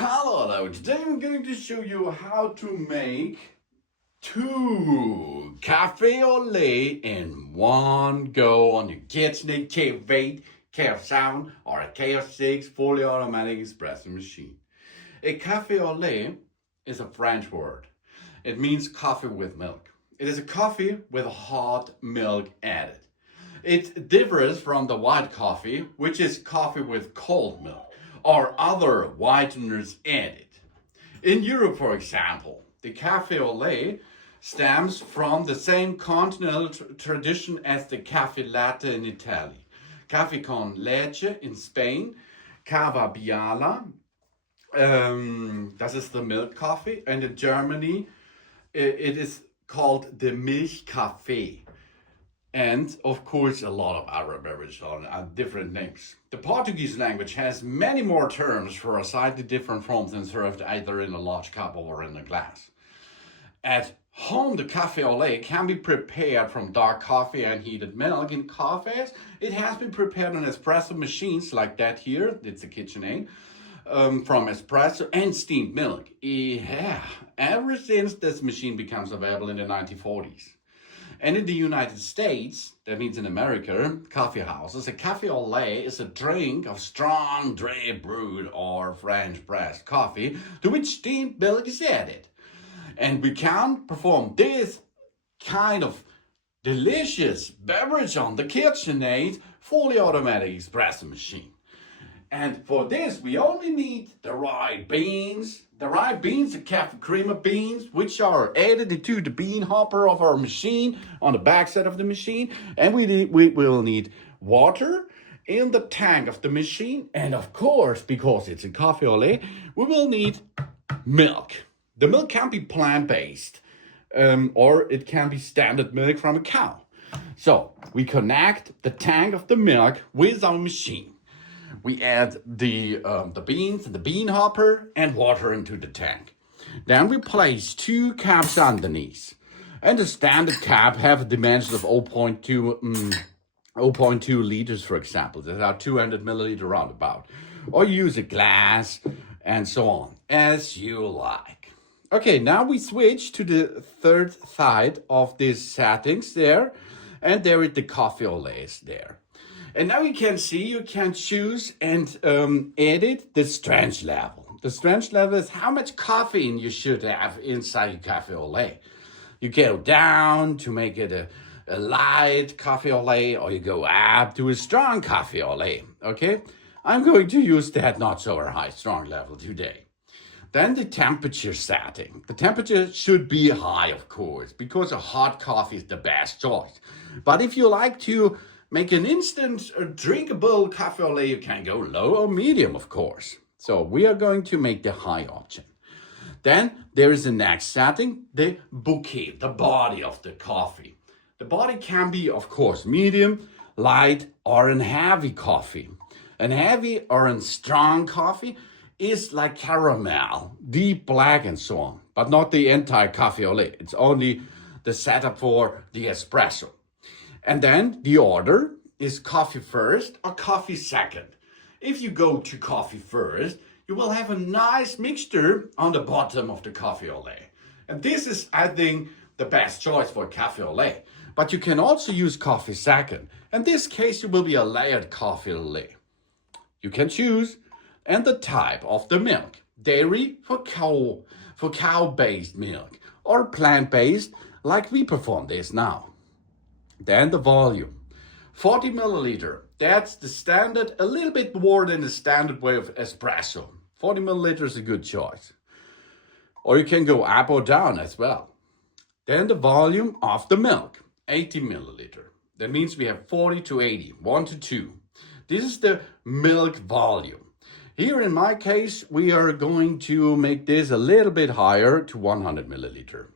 Hello, today I'm going to show you how to make 2 cafe au lait in one go on your KitchenAid KF8, KF7 or a KF6 fully automatic espresso machine. A cafe au lait is a French word. It means coffee with milk. It is a coffee with hot milk added. It differs from the white coffee, which is coffee with cold milk or other whiteners added. In Europe, for example, the cafe au lait stems from the same continental tradition as the cafe latte in Italy, cafe con leche in Spain, cava biala, das ist the milk coffee, and in Germany it is called the Milchkaffee. And of course, a lot of other beverages on different names. The Portuguese language has many more terms for a slightly different forms and served either in a large cup or in a glass. At home, the cafe au lait can be prepared from dark coffee and heated milk. In cafes, it has been prepared on espresso machines like that here. It's a KitchenAid. From espresso and steamed milk. Yeah, ever since this machine becomes available in the 1940s. And in the United States, that means in America, coffee houses, a cafe au lait is a drink of strong, drip brewed or French pressed coffee to which steamed milk is added. And we can perform this kind of delicious beverage on the KitchenAid fully automatic espresso machine. And for this, we only need the right beans. The right beans, the cafe crema beans, which are added into the bean hopper of our machine on the backside of the machine. And we will need water in the tank of the machine. And of course, because it's a cafe au lait, we will need milk. The milk can be plant-based or it can be standard milk from a cow. So we connect the tank of the milk with our machine. We add the beans and the bean hopper and water into the tank. Then we place 2 caps underneath. And the standard cap have a dimension of 0.2 liters, for example. That are 200 milliliter roundabout. Or use a glass and so on, as you like. Okay, now we switch to the third side of these settings there. And there is the coffee au lait there. And now you can see, you can choose and edit the strength level. The strength level is how much caffeine you should have inside your cafe au lait. You go down to make it a light cafe au lait, or you go up to a strong cafe au lait, okay? I'm going to use that not so high strong level today. Then the temperature setting. The temperature should be high, of course, because a hot coffee is the best choice. But if you like to make an instant drinkable cafe au lait, you can go low or medium, of course. So we are going to make the high option. Then there is the next setting, the bouquet, the body of the coffee. The body can be, of course, medium, light, or a heavy coffee. An heavy or a strong coffee is like caramel, deep black and so on, but not the entire cafe au lait. It's only the setup for the espresso. And then the order is coffee first or coffee second. If you go to coffee first, you will have a nice mixture on the bottom of the cafe au lait. And this is, I think, the best choice for cafe au lait. But you can also use coffee second. In this case, it will be a layered coffee au lait. You can choose and the type of the milk. Dairy for cow-based milk, or plant-based like we perform this now. Then the volume, 40 milliliter. That's the standard, a little bit more than the standard way of espresso. 40 milliliter is a good choice. Or you can go up or down as well. Then the volume of the milk, 80 milliliter. That means we have 40 to 80, 1 to 2. This is the milk volume. Here in my case, we are going to make this a little bit higher to 100 milliliter.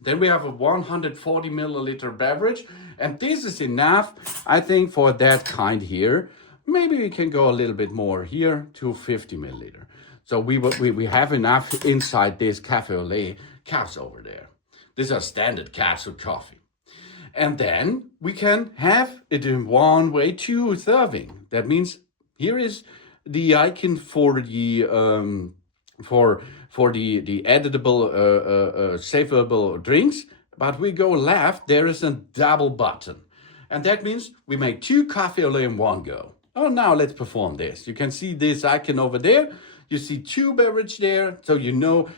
Then we have a 140 milliliter beverage, and this is enough, I think, for that kind here. Maybe we can go a little bit more here to 50 milliliter. So we have enough inside this cafe au lait caps over there. These are standard caps of coffee. And then we can have it in 1 way 2 serving. That means here is the icon for the for the editable, savable drinks. But we go left, there is a double button. And that means we make 2 coffee au lait in one go. Oh, now let's perform this. You can see this icon over there. You see 2 beverages there, so you know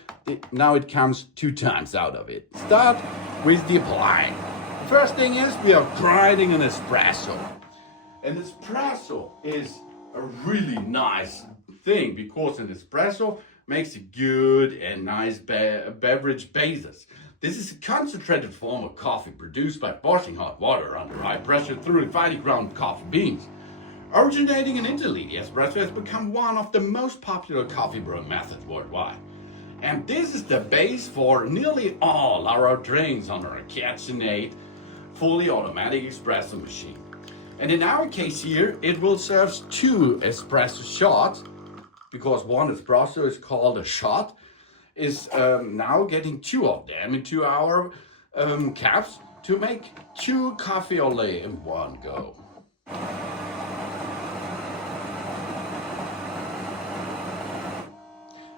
now it counts 2 times out of it. Start with the applying. First thing is we are grinding an espresso. An espresso is a really nice thing because an espresso makes a good and nice beverage basis. This is a concentrated form of coffee produced by boiling hot water under high pressure through finely ground coffee beans. Originating in Italy, the espresso has become one of the most popular coffee brewing methods worldwide. And this is the base for nearly all our drinks on our KitchenAid fully automatic espresso machine. And in our case here, it will serve 2 espresso shots, because 1 espresso is called a shot, is now getting 2 of them into our caps to make 2 coffee au lait in one go.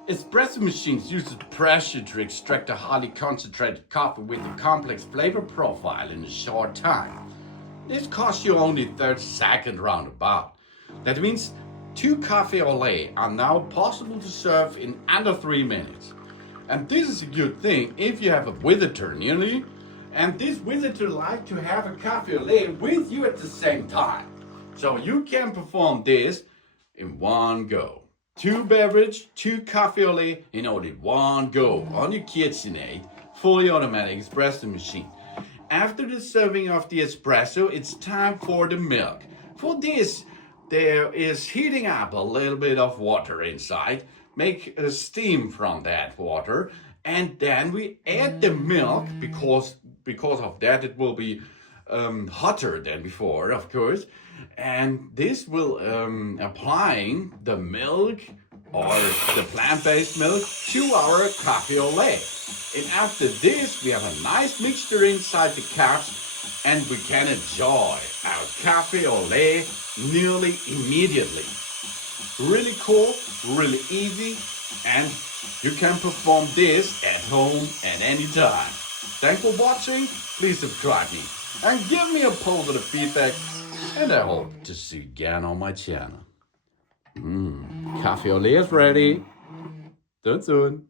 Espresso machines use pressure to extract a highly concentrated coffee with a complex flavor profile in a short time. This costs you only 30 seconds roundabout. That means 2 coffee au lait are now possible to serve in under 3 minutes. And this is a good thing if you have a visitor nearly, and this visitor like to have a coffee au lait with you at the same time. So you can perform this in one go. 2 beverage, 2 coffee au lait in only one go on your KitchenAid fully automatic espresso machine. After the serving of the espresso, it's time for the milk. For this, there is heating up a little bit of water inside. Make a steam from that water, and then we add the milk because of that it will be hotter than before, of course. And this will applying the milk or the plant-based milk to our coffee au lait. And after this, we have a nice mixture inside the cups, and we can enjoy our coffee au lait nearly immediately. Really cool, really easy, and you can perform this at home at any time. Thanks for watching, please subscribe me, and give me a positive feedback, and I hope to see you again on my channel. Coffee au lait is ready. Done soon.